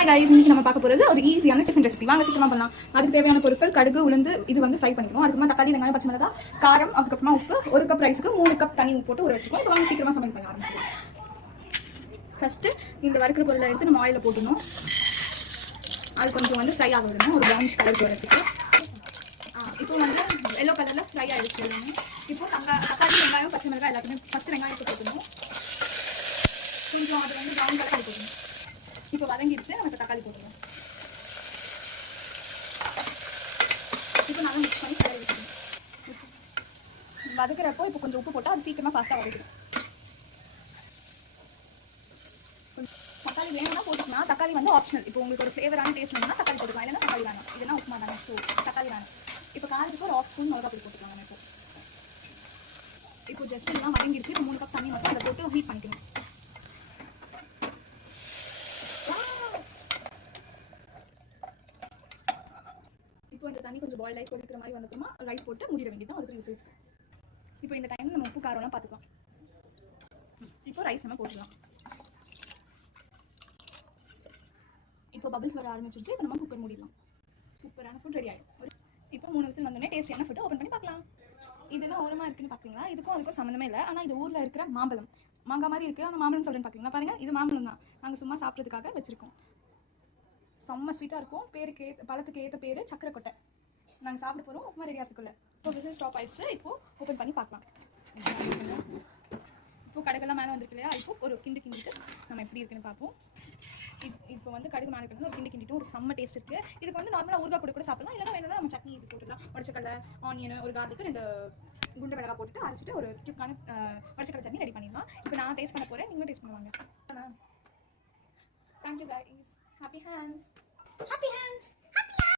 Hi guys, இன்னைக்கு நம்ம பார்க்க போகிறது ஒரு ஈஸியான டிஃபன் ரெசிபி. வாங்க சீக்கிரமாக பண்ணலாம். அதுக்கு தேவையான பொருட்கள் கடுகு, உளுந்து இது வந்து ஃப்ரை பண்ணிக்கணும். அதுக்கப்புறமா தக்காளி, வெங்காயம், பச்சை மிளகாய், காரம், அதுக்கப்புறமா உப்பு, 1 கப் ரைஸுக்கு 3 கப் தண்ணி போட்டு ஊற வச்சுக்கணும். இப்போ வாங்க சீக்கிரமாக சமையல் பண்ண ஆரம்பிச்சிடலாம். ஃபஸ்ட்டு இந்த வறுக்கிற பொருளை எடுத்து நம்ம ஆயிலில் போட்டுடணும். அது கொஞ்சம் வந்து ஃப்ரை ஆக விடணும், ஒரு ப்ரௌனிஷ் கலருக்கு வரதுக்கு. இப்போ வந்து எல்லோ கலரில் ஃப்ரை ஆகிடுச்சு. இப்போ தக்காளி, வெங்காயம், பச்சை மிளகாய் எல்லாத்தையுமே ஃபஸ்ட்டு வெங்காயத்தை போட்டுக்கணும். கொஞ்சம் அது வந்து ப்ரௌன் கலர் போட்டுக்கணும். இப்போ வதங்கிடுச்சு, நம்ம தக்காளி போட்டுருவோம். இப்போ நல்லா மிக்ஸ் பண்ணி கலரி வச்சுக்கணும். வதக்கிறப்போ இப்போ கொஞ்சம் உப்பு போட்டால் அது சீக்கிரமாக ஃபாஸ்ட்டாக வதக்கிடும். தக்காளி வேணும்னா போட்டுக்கலாம். தக்காளி வந்து ஆப்ஷனல். இப்போ உங்களுக்கு ஒரு ஃப்ளேவரான டேஸ்ட் வேணும்னா தக்காளி போட்டுக்கலாம், இல்லைன்னா தக்காளி வேணும். இதெல்லாம் உப்புமா தானே, ஸோ தக்காளி வேணும். இப்போ காரத்துக்கு ஒரு 1/2 ஸ்பூன் மிளகாய் பொடி போட்டுக்கலாம். நம்ம இப்போ ஜஸ்ட் எல்லாம் வதங்கிடுச்சு. இப்போ 3 கப் தண்ணி மட்டும் அதை போட்டு ஹீட் பண்ணிக்கணும். இப்போ இந்த தண்ணி கொஞ்சம் பாயில் ஆகி கொதிக்கிற மாதிரி வந்தப்போமா ரைஸ் போட்டு மூடிட வேண்டியதான் ஒரு 3 விசில்ஸ். இப்போ இந்த டைமில் நம்ம உப்பு காரம்லாம் பார்த்துக்கலாம். இப்போ ரைஸ் நம்ம போட்டுக்கலாம். இப்போ பபிள்ஸ் வர ஆரம்பிச்சிருச்சு. இப்போ நம்ம குக்கர் மூடிடலாம். சூப்பரான ஃபுட் ரெடி ஆகிடும். இப்போ 3 விசில் வந்தோடனே டேஸ்டியான ஃபுட்டை ஓப்பன் பண்ணி பார்க்கலாம். இதெல்லாம் ஓரமாக இருக்குன்னு பார்க்குறீங்களா? இதுக்கும் அதுக்கும் சம்மந்தமே இல்லை. ஆனால் இது ஊரில் இருக்கிற மாம்பழம், மாங்காய் மாதிரி இருக்குது. ஆனால் மாம்பழம் சொல்கிறேன்னு பார்க்குறீங்களா? பாருங்கள், இது மாம்பழம் தான். நாங்கள் சும்மா சாப்பிட்றதுக்காக வச்சுருக்கோம். செம்ம ஸ்வீட்டாக இருக்கும். பேருக்கு பழத்துக்கு ஏற்ற பேர் சக்கரை கொட்டை. நாங்கள் சாப்பிட போகிறோம். உப்புமா ரெடி ஆகிறதுக்குள்ள இப்போ விசில் ஸ்டாப் ஆயிடுச்சு. இப்போது ஓப்பன் பண்ணி பார்க்கலாம். இப்போ கடுகெல்லாம் மேலே வந்துருக்கு இல்லையா? இப்போ ஒரு கிண்டிட்டு நம்ம எப்படி இருக்குன்னு பார்ப்போம். இப்போ வந்து கடுகு மேலே இருக்கணும். ஒரு கிண்டிட்டு ஒரு செம்ம டேஸ்ட் இருக்குது. இதுக்கு வந்து நார்மலாக ஊறுகாய் கூட சாப்பிடலாம், இல்லைன்னா வேணும்னா நம்ம சட்னி இது போட்டுக்கலாம். உடச்சக்கடலை, ஆனியன், ஒரு கார்லிக்கு 2 குண்டு மிளகாய் போட்டுட்டு அரைச்சிட்டு ஒரு கியூக்கான உடச்சக்கடலை சட்னி ரெடி பண்ணிடலாம். இப்போ நான் டேஸ்ட் பண்ண போகிறேன், நீங்களும் டேஸ்ட் பண்ணுவாங்க. Thank you guys. Happy hands.